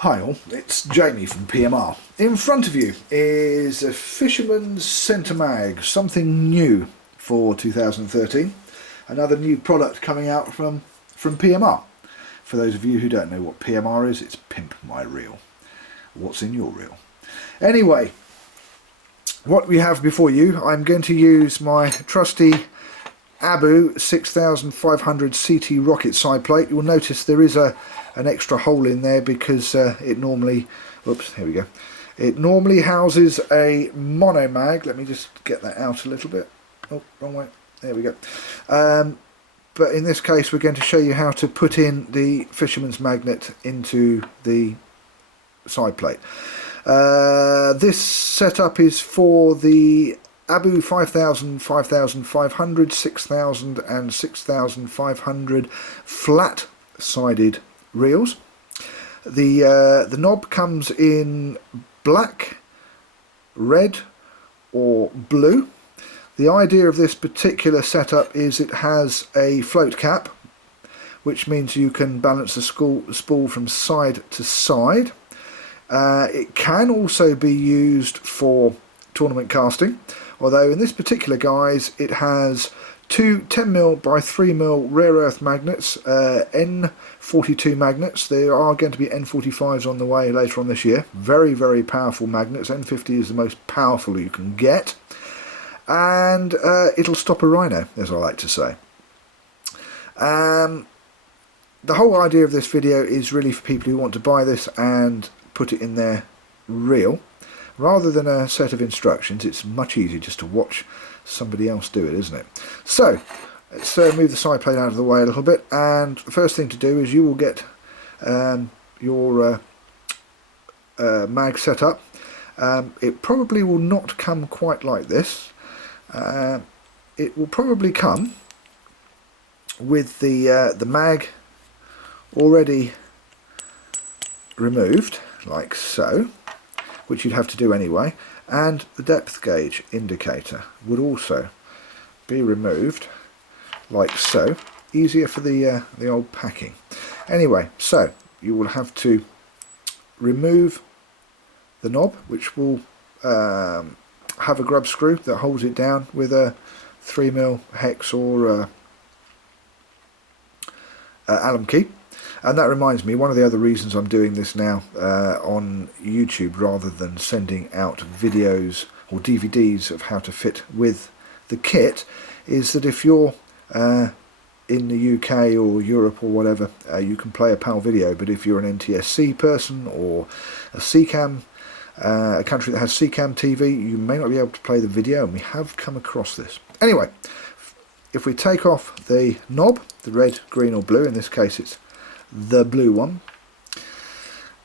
Hi all, it's Jamie from PMR. In front of you is a Fisherman's Centre Mag, something new for 2013. Another new product coming out from PMR. For those of you who don't know what PMR is, it's Pimp My Reel. What's in your reel? Anyway, what we have before you, I'm going to use my trusty Abu 6500 CT rocket side plate. You'll notice there is an extra hole in there because it normally, oops, here we go. It normally houses a mono mag. Let me just get that out a little bit. Oh, wrong way. There we go. But in this case, we're going to show you how to put in the Fisherman's magnet into the side plate. This setup is for the Abu 5000, 5500, 6000 and 6500 flat-sided reels. The knob comes in black, red or blue. The idea of this particular setup is it has a float cap, which means you can balance the spool from side to side. It can also be used for tournament casting, although in this particular guise it has two 10mm by 3mm rare earth magnets, N42 magnets. There are going to be N45s on the way later on this year. Very, very powerful magnets. N50 is the most powerful you can get, and it'll stop a rhino, as I like to say. The whole idea of this video is really for people who want to buy this and put it in their reel. Rather than a set of instructions, it's much easier just to watch somebody else do it, isn't it? So, let's move the side plate out of the way a little bit, and the first thing to do is you will get your mag set up. It probably will not come quite like this. It will probably come with the mag already removed, like so, which you'd have to do anyway, and the depth gauge indicator would also be removed, like so. Easier for the old packing. Anyway, so you will have to remove the knob, which will have a grub screw that holds it down with a 3mm hex or Allen key. And that reminds me, one of the other reasons I'm doing this now on YouTube rather than sending out videos or DVDs of how to fit with the kit is that if you're in the UK or Europe or whatever, you can play a PAL video, but if you're an NTSC person or a CCAM, a country that has CCAM TV, you may not be able to play the video, and we have come across this. Anyway, if we take off the knob, the red, green or blue, in this case it's the blue one,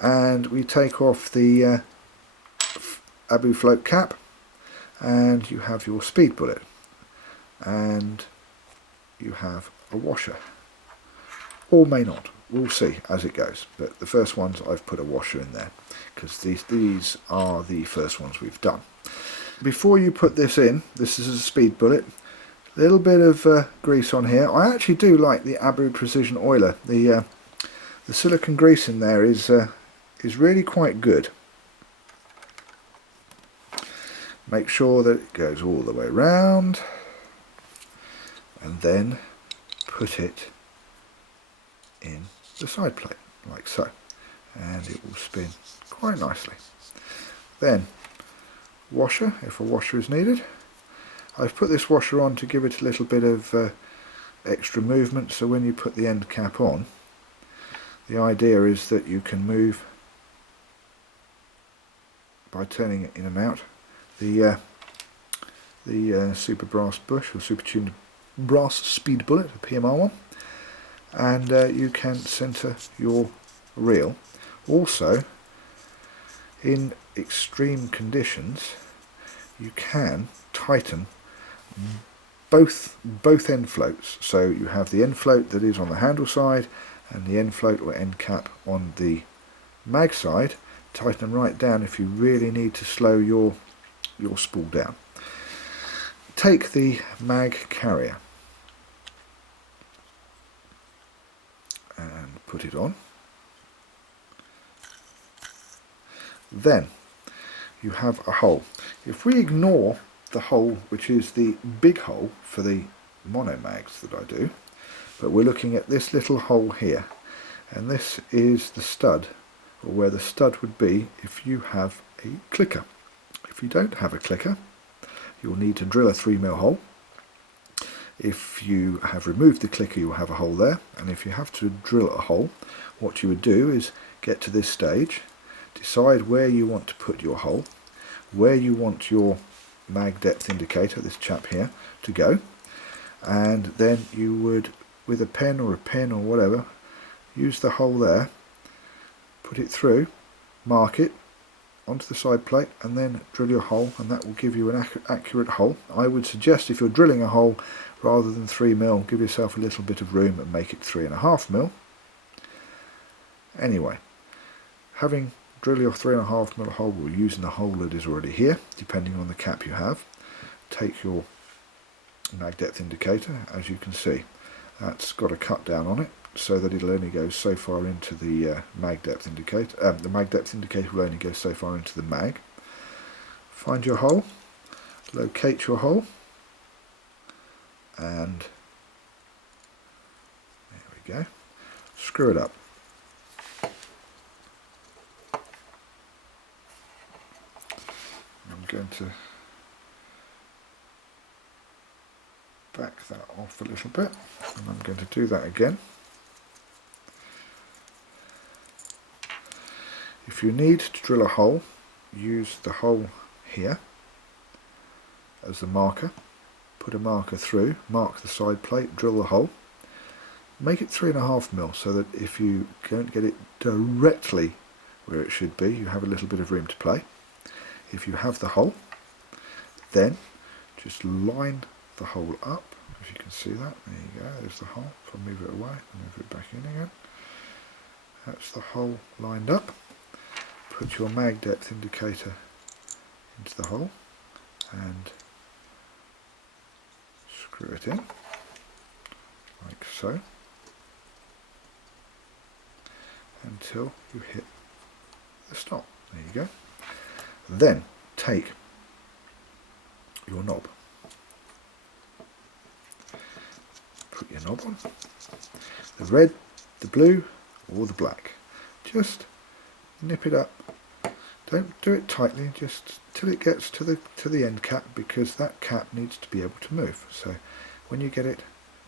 and we take off the Abu float cap, and you have your speed bullet, and you have a washer, or may not, we'll see as it goes, but the first ones I've put a washer in there because these are the first ones we've done. Before you put this in, this is a speed bullet, a little bit of grease on here. I actually do like the Abu precision oiler. The silicone grease in there is really quite good. Make sure that it goes all the way around, and then put it in the side plate, like so, and it will spin quite nicely. Then washer, if a washer is needed. I've put this washer on to give it a little bit of extra movement, so when you put the end cap on, the idea is that you can move by turning it in and out the super brass bush or super tuned brass speed bullet, a PMR one, and you can center your reel. Also, in extreme conditions, you can tighten both end floats. So you have the end float that is on the handle side and the end float or end cap on the mag side. Tighten them right down if you really need to slow your spool down. Take the mag carrier and put it on. Then you have a hole. If we ignore the hole which is the big hole for the mono mags that I do, but we're looking at this little hole here, and this is the stud, or where the stud would be if you have a clicker. If you don't have a clicker, you'll need to drill a 3mm hole. If you have removed the clicker, you'll have a hole there, and if you have to drill a hole, what you would do is get to this stage, decide where you want to put your hole, where you want your mag depth indicator, this chap here, to go, and then you would, with a pen or whatever, use the hole there, put it through, mark it onto the side plate, and then drill your hole, and that will give you an accurate hole. I would suggest, if you're drilling a hole, rather than 3mm, give yourself a little bit of room and make it 3.5mm. Anyway, having drill your 3.5mm hole, or using the hole that is already here, depending on the cap you have, take your mag depth indicator. As you can see, that's got a cut down on it, so that it'll only go so far into the mag depth indicator. The mag depth indicator will only go so far into the mag. Find your hole, locate your hole, and there we go. Screw it up. I'm going to back that off a little bit, and I'm going to do that again. If you need to drill a hole, use the hole here as the marker. Put a marker through, mark the side plate, drill the hole. Make it 3.5mm, so that if you don't get it directly where it should be, you have a little bit of room to play. If you have the hole, then just line the hole up. If you can see that, there you go, there's the hole. If I move it away, move it back in again. That's the hole lined up. Put your mag depth indicator into the hole and screw it in, like so, until you hit the stop. There you go. Then take your knob. Put your knob on. The red, the blue, or the black. Just nip it up. Don't do it tightly, just till it gets to the end cap, because that cap needs to be able to move. So when you get it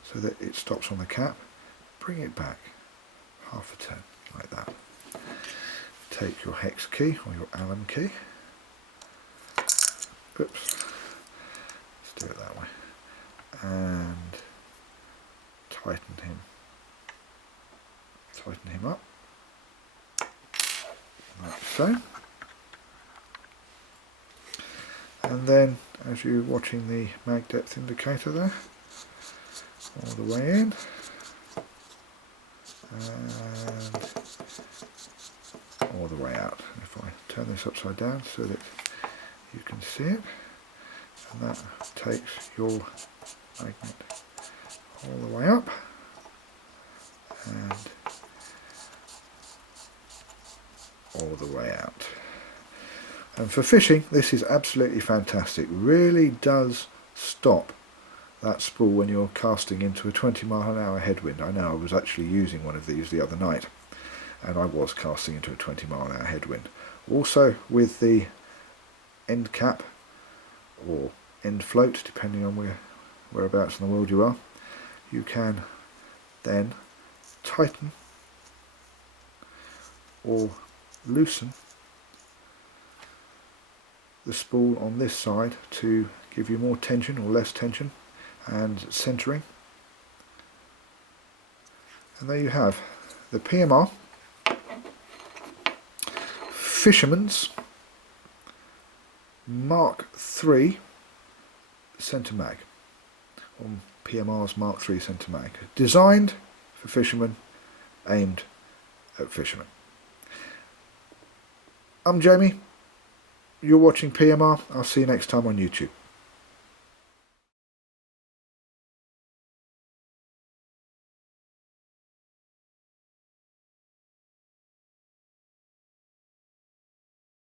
so that it stops on the cap, bring it back half a turn, like that. Take your hex key or your Allen key. Oops. Let's do it that way. And tighten him up. Like so. And then, as you're watching the mag depth indicator there, all the way in, and all the way out. If I turn this upside down so that you can see it, and that takes your magnet all the way up, and all the way out. And for fishing, this is absolutely fantastic. Really does stop that spool when you're casting into a 20-mile-an-hour headwind. I know I was actually using one of these the other night, and I was casting into a 20-mile-an-hour headwind. Also, with the end cap or end float, depending on whereabouts in the world you are, you can then tighten or loosen the spool on this side to give you more tension or less tension and centering. And there you have the PMR Fishermans MkIII Centre Mag, or PMR's Mark III Centre Mag, designed for fishermen, aimed at fishermen. I'm Jamie, you're watching PMR, I'll see you next time on YouTube.